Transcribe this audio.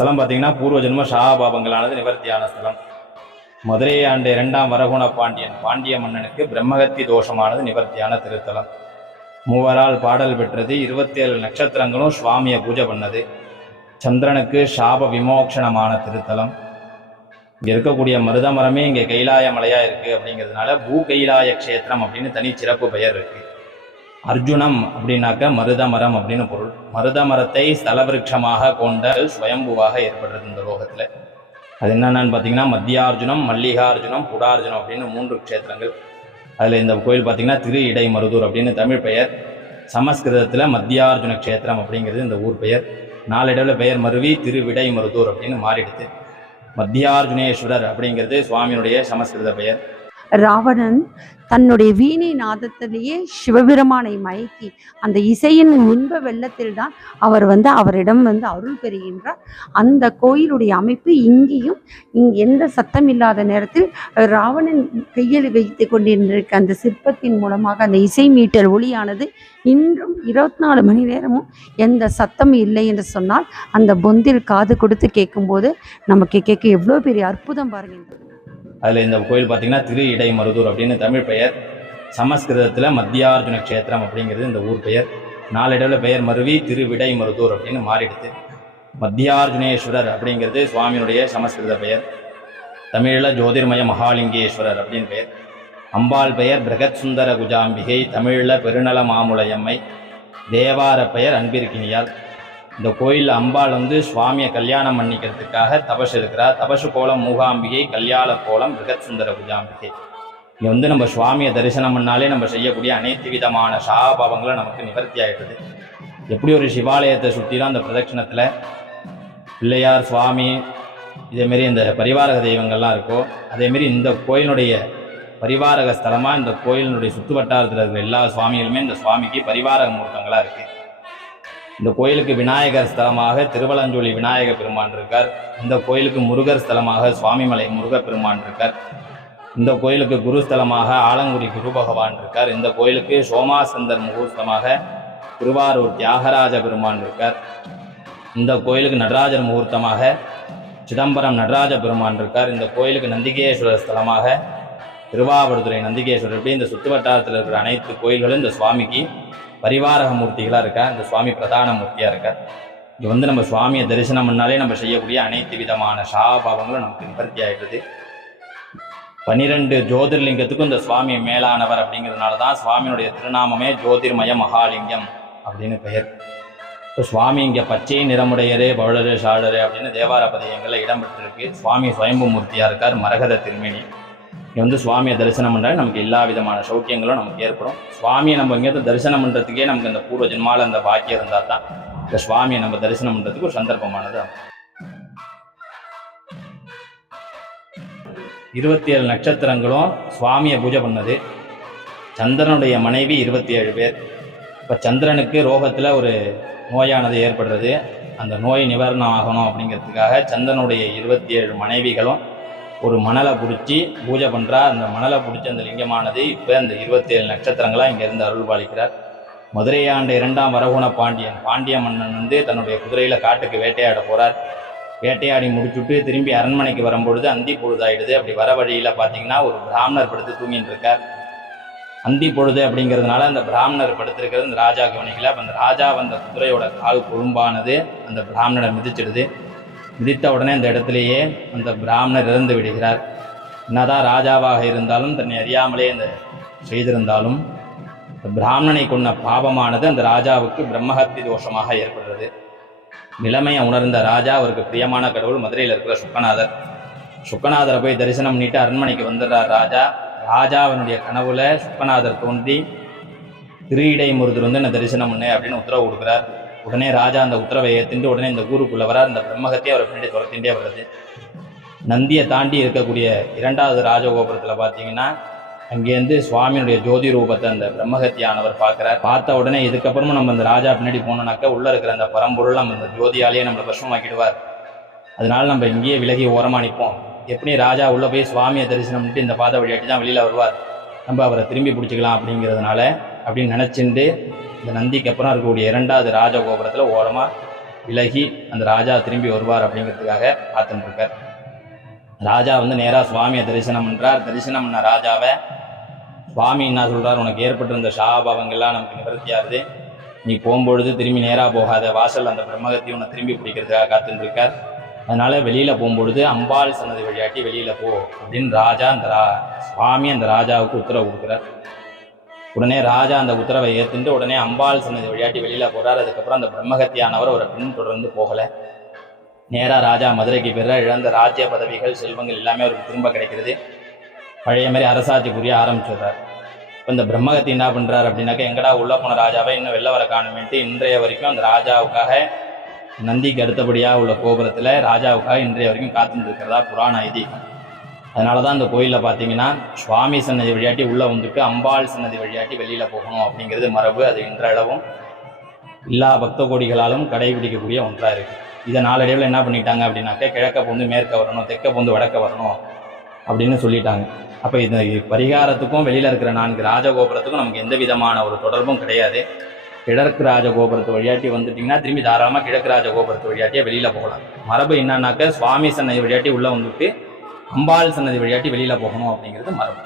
ஸ்தலம் பார்த்தீங்கன்னா பூர்வ ஜென்ம சாபாபங்களானது நிவர்த்தியான ஸ்தலம். மதுரையை ஆண்ட இரண்டாம் வரகுண பாண்டியன் பாண்டிய மன்னனுக்கு பிரம்மகத்தி தோஷமானது நிவர்த்தியான திருத்தலம். மூவரால் பாடல் பெற்றது இருபத்தேழு நட்சத்திரங்களும் சுவாமியை பூஜை பண்ணது. சந்திரனுக்கு சாப விமோக்ஷணமான திருத்தலம். இங்கே இருக்கக்கூடிய மருதமரமே இங்கே கைலாய மலையாக இருக்குது அப்படிங்கிறதுனால பூ கைலாய க்ஷேத்திரம் அப்படின்னு தனி சிறப்பு பெயர் இருக்குது அர்ஜுனம் அப்படின்னாக்க மருத மரம் அப்படின்னு பொருள். மருத மரத்தை ஸ்தலவிருட்சமாக கொண்ட சுயம்புவாக ஏற்படுறது இந்த லோகத்தில். அது என்னென்னு பார்த்தீங்கன்னா மத்தியார்ஜுனம் மல்லிகார்ஜுனம் புடார்ஜுனம் அப்படின்னு மூன்று க்ஷேத்திரங்கள். அதில் இந்த கோயில் பார்த்தீங்கன்னா திரு இடை மருதூர் அப்படின்னு தமிழ் பெயர். சமஸ்கிருதத்தில் மத்தியார்ஜுன க்ஷேத்திரம் அப்படிங்கிறது இந்த ஊர் பெயர். நாளடைவில் பெயர் மருவி திருவிடை மருதூர் அப்படின்னு மாறிடுது. மத்தியார்ஜுனேஸ்வரர் அப்படிங்கிறது சுவாமியினுடைய சமஸ்கிருத பெயர். ராவணன் தன்னுடைய வீணை நாதத்திலேயே சிவபெருமானை மயக்கி அந்த இசையின் இன்ப வெள்ளத்தில் தான் அவர் வந்து அவரிடம் வந்து அருள் பெறுகின்றார். அந்த கோயிலுடைய அமைப்பு இங்கேயும் இங் எந்த சத்தம் இல்லாத நேரத்தில் ராவணன் கையில் வைத்து கொண்டிருந்திருக்க அந்த சிற்பத்தின் மூலமாக அந்த இசை மீட்டல் ஒளியானது இன்றும் இருபத்தி நாலு மணி நேரமும் எந்த சத்தம் இல்லை என்று சொன்னால் அந்த பொந்தில் காது கொடுத்து கேட்கும்போது நமக்கு கேட்க எவ்வளோ பெரிய அற்புதம் பாருங்க அதில் இந்த கோயில் பார்த்தீங்கன்னா திரு இடை மருதூர் அப்படின்னு தமிழ் பெயர். சமஸ்கிருதத்தில் மத்தியார்ஜுன க்ஷேத்திரம் அப்படிங்கிறது இந்த ஊர் பெயர். நாளடைவில் பெயர் மருவி திருவிடை மருதூர் அப்படின்னு மாறிடுது. மத்தியார்ஜுனேஸ்வரர் அப்படிங்கிறது சுவாமியினுடைய சமஸ்கிருத பெயர். தமிழில் ஜோதிர்மய மகாலிங்கேஸ்வரர் அப்படின்னு பெயர். அம்பாள் பெயர் பிரகத் சுந்தர குஜாம்பிகை தமிழில் பெருநல மாமுளையம்மை தேவார பெயர் அன்பிற்கினியால். இந்த கோயில் அம்பாள் வந்து சுவாமியை கல்யாணம் பண்ணிக்கிறதுக்காக தபசு இருக்கிறார் தபசு கோலம் மூகாம்பிகை கல்யாண கோலம் பிரகத் சுந்தர குஜாம்பிகை இங்கே வந்து நம்ம சுவாமியை தரிசனம் பண்ணாலே நம்ம செய்யக்கூடிய அனைத்து விதமான சாபாவங்களும் நமக்கு நிவர்த்தி ஆகிடுது எப்படி ஒரு சிவாலயத்தை சுற்றிலாம் அந்த பிரதட்சணத்தில் பிள்ளையார் சுவாமி இதேமாரி இந்த பரிவாரக தெய்வங்கள்லாம் இருக்கோ அதேமாரி இந்த கோயிலுடைய பரிவாரக ஸ்தலமாக இந்த கோயிலினுடைய சுற்று வட்டாரத்தில் இருக்கிற எல்லா சுவாமிகளுமே இந்த சுவாமிக்கு பரிவாரக மூர்த்தங்களாக இருக்குது இந்த கோயிலுக்கு விநாயகர் ஸ்தலமாக திருவலஞ்சோலி விநாயகர் பெருமான் இருக்கார். இந்த கோயிலுக்கு முருகர் ஸ்தலமாக சுவாமிமலை முருகர் பெருமான் இருக்கார். இந்த கோயிலுக்கு குருஸ்தலமாக ஆலங்குடி குரு பகவான் இருக்கார். இந்த கோயிலுக்கு சோமாசந்தர் முகூர்த்தமாக திருவாரூர் தியாகராஜ பெருமான் இருக்கார். இந்த கோயிலுக்கு நடராஜர் முகூர்த்தமாக சிதம்பரம் நடராஜ பெருமான் இருக்கார். இந்த கோயிலுக்கு நந்திகேஸ்வரர் ஸ்தலமாக திருவாவடுதுறை நந்திகேஸ்வரர். இப்படி இந்த சுற்று வட்டாரத்தில் இருக்கிற அனைத்து கோயில்களும் இந்த சுவாமிக்கு பரிவாரக மூர்த்திகளாக இருக்கா? இந்த சுவாமி பிரதான மூர்த்தியாக இருக்கார் இது வந்து நம்ம சுவாமியை தரிசனம் பண்ணாலே நம்ம செய்யக்கூடிய அனைத்து விதமான சாபாவங்களும் நமக்கு நிவர்த்தி ஆகிடுது பன்னிரெண்டு ஜோதிர்லிங்கத்துக்கும் இந்த சுவாமி மேலானவர் அப்படிங்கிறதுனால தான் சுவாமியினுடைய திருநாமமே ஜோதிர்மய மகாலிங்கம் அப்படின்னு பெயர். இப்போ சுவாமி இங்கே பச்சை நிறமுடையரே பவுளரு ஷாடரு அப்படின்னு தேவார பதியங்களில் இடம்பெற்றிருக்கு. சுவாமி சுயம்பு மூர்த்தியாக இருக்கார் மரகத திருமேனி. இங்கே வந்து சுவாமியை தரிசனம் பண்ணால் நமக்கு எல்லா விதமான சௌக்கியங்களும் நமக்கு ஏற்படும். சுவாமியை நம்ம எங்கேயாவது தரிசனம் பண்ணுறதுக்கே நமக்கு அந்த பூர்வ ஜென்மாவில் அந்த பாக்கியம் இருந்தால் தான் இந்த சுவாமியை நம்ம தரிசனம் பண்ணுறதுக்கு ஒரு சந்தர்ப்பமானது இருபத்தி ஏழு நட்சத்திரங்களும் சுவாமியை பூஜை பண்ணது. சந்திரனுடைய மனைவி இருபத்தி ஏழு பேர். இப்போ சந்திரனுக்கு ரோகத்தில் ஒரு நோயானது ஏற்படுறது. அந்த நோய் நிவாரணம் ஆகணும் அப்படிங்கிறதுக்காக சந்திரனுடைய இருபத்தி ஏழு மனைவிகளும் ஒரு மணலை பிடிச்சி பூஜை பண்ணுறா அந்த மணலை பிடிச்ச அந்த லிங்கமானது இப்போ அந்த இருபத்தேழு நட்சத்திரங்களாக இங்கேருந்து அருள் பாலிக்கிறார் மதுரை ஆண்ட இரண்டாம் வரகுண பாண்டியன். பாண்டிய மன்னன் வந்து தன்னுடைய குதிரையில் காட்டுக்கு வேட்டையாட போகிறார் வேட்டையாடி முடிச்சுட்டு திரும்பி அரண்மனைக்கு வரும்பொழுது அந்தி பொழுதாயிடுது. அப்படி வர வழியில் பார்த்தீங்கன்னா ஒரு பிராமணர் படுத்து தூங்கிட்டு இருக்கார். அந்தி பொழுது அப்படிங்கிறதுனால அந்த பிராமணர் படுத்திருக்கிறது அந்த ராஜா கவனிக்கல. அப்போ அந்த ராஜா வந்த குதிரையோட கால் குழும்பானது அந்த பிராமணரை மிதிச்சிடுது. மிதித்த உடனே அந்த இடத்திலேயே அந்த பிராமணர் இறந்து விடுகிறார். என்னதான் ராஜாவாக இருந்தாலும் தன்னை அறியாமலே அந்த செய்திருந்தாலும் இந்த பிராமணனை கொண்ட பாபமானது அந்த ராஜாவுக்கு பிரம்மஹத்தி தோஷமாக ஏற்படுறது நிலைமையை உணர்ந்த ராஜா அவருக்கு பிரியமான கடவுள் மதுரையில் இருக்கிற சுக்கநாதர். சுக்கநாதரை போய் தரிசனம் பண்ணிட்டு அரண்மனைக்கு வந்துடுறார் ராஜா. ராஜாவினுடைய கனவுல சுக்கநாதர் தோன்றி திரு முருதர் வந்து என்ன தரிசனம் பண்ணு அப்படின்னு உத்தரவு கொடுக்குறார். உடனே ராஜா அந்த உத்தரவை ஏத்துட்டு உடனே இந்த ஊருக்குள்ளே வரார் இந்த பிரம்மகத்தையே அவரை பின்னாடி துரத்தின்றே வருது நந்தியை தாண்டி இருக்கக்கூடிய இரண்டாவது ராஜகோபுரத்தில் பார்த்தீங்கன்னா அங்கேருந்து சுவாமியினுடைய ஜோதி ரூபத்தை அந்த பிரம்மகத்தியானவர் பார்க்குறார். பார்த்த உடனே இதுக்கப்புறமும் நம்ம இந்த ராஜா பின்னாடி போனோம்னாக்கா உள்ளே இருக்கிற அந்த பரம்பொருள் நம்ம இந்த ஜோதியாலேயே நம்மளை பசுமாக்கிடுவார் அதனால நம்ம இங்கேயே விலகி ஓரமாக நிற்போம். எப்படி ராஜா உள்ளே போய் சுவாமியை தரிசனம் பண்ணிட்டு இந்த பாதை வழியாட்டி தான் வெளியில் வருவார். நம்ம அவரை திரும்பி பிடிச்சிக்கலாம் அப்படிங்கிறதுனால அப்படின்னு நினச்சிண்டு இந்த நந்திக்கு அப்புறம் இருக்கக்கூடிய இரண்டாவது ராஜகோபுரத்தில் ஓரமாக விலகி அந்த ராஜா திரும்பி வருவார் அப்படிங்கிறதுக்காக காத்துட்டுருக்கார் ராஜா வந்து நேராக சுவாமியை தரிசனம் பண்ணுறார் தரிசனம் பண்ண ராஜாவை சுவாமி என்ன சொல்கிறார் உனக்கு ஏற்பட்டிருந்த சாபாவங்கள்லாம் நமக்கு நிவர்த்தியாகுது. நீ போகும்பொழுது திரும்பி நேராக போகாத. வாசல் அந்த பிரம்மகத்தையும் உன்னை திரும்பி பிடிக்கிறதுக்காக காத்துட்டுருக்கார் அதனால் வெளியில் போகும்பொழுது அம்பாள் சன்னதி வழியாட்டி வெளியில் போ அப்படின்னு ராஜா அந்த ரா சுவாமி அந்த ராஜாவுக்கு உத்தரவு கொடுக்குறார். உடனே ராஜா அந்த உத்தரவை ஏற்றுட்டு உடனே அம்பாள் சன்னதி வழியாட்டி வெளியில் போறார். அதுக்கப்புறம் அந்த பிரம்மகத்தியானவர் ஒரு பின் தொடர்ந்து போகலை. நேராக ராஜா மதுரைக்கு பிற இழந்த ராஜ்ய பதவிகள் செல்வங்கள் எல்லாமே அவருக்கு திரும்ப கிடைக்கிறது. பழைய மாதிரி அரசாட்சி புரிய ஆரம்பிச்சிடுறார். இப்போ இந்த பிரம்மகத்தி என்ன பண்ணுறார் அப்படின்னாக்கா எங்கடா உள்ளே போன ராஜாவை இன்னும் வெளில வர காணுமேன்ட்டு இன்றைய வரைக்கும் அந்த ராஜாவுக்காக நந்திக்கு அடுத்தபடியாக உள்ள கோபுரத்தில் ராஜாவுக்காக இன்றைய வரைக்கும் காத்துட்டு இருக்கிறதா புராண ஐதீகம். அதனால தான் அந்த கோயிலில் பார்த்தீங்கன்னா சுவாமி சன்னதி வழியாட்டி உள்ளே வந்துட்டு அம்பாள் சன்னதி வழியாட்டி வெளியில் போகணும் அப்படிங்கிறது மரபு. அது இன்றளவும் எல்லா பக்த கோடிகளாலும் கடைபிடிக்கக்கூடிய ஒன்றாக இருக்குது இதை நாளடைவில் என்ன பண்ணிட்டாங்க அப்படின்னாக்க கிழக்க பூந்து மேற்க வரணும் தெற்க போந்து வடக்க வரணும் அப்படின்னு சொல்லிட்டாங்க. அப்போ இந்த பரிகாரத்துக்கும் வெளியில் இருக்கிற நான்கு ராஜகோபுரத்துக்கும் நமக்கு எந்த விதமான ஒரு தொடர்பும் கிடையாது. கிழக்கு ராஜகோபுரத்து வழியாட்டி வந்துட்டிங்கன்னா திரும்பி தாராளமாக கிழக்கு ராஜகோபுரத்து வழியாட்டியே வெளியில் போகலாம். மரபு என்னன்னாக்க சுவாமி சன்னதி வழியாட்டி உள்ளே வந்துட்டு அம்பாள் சன்னதி வழியாட்டி வெளியில் போகணும் அப்படிங்கிறது மரபு.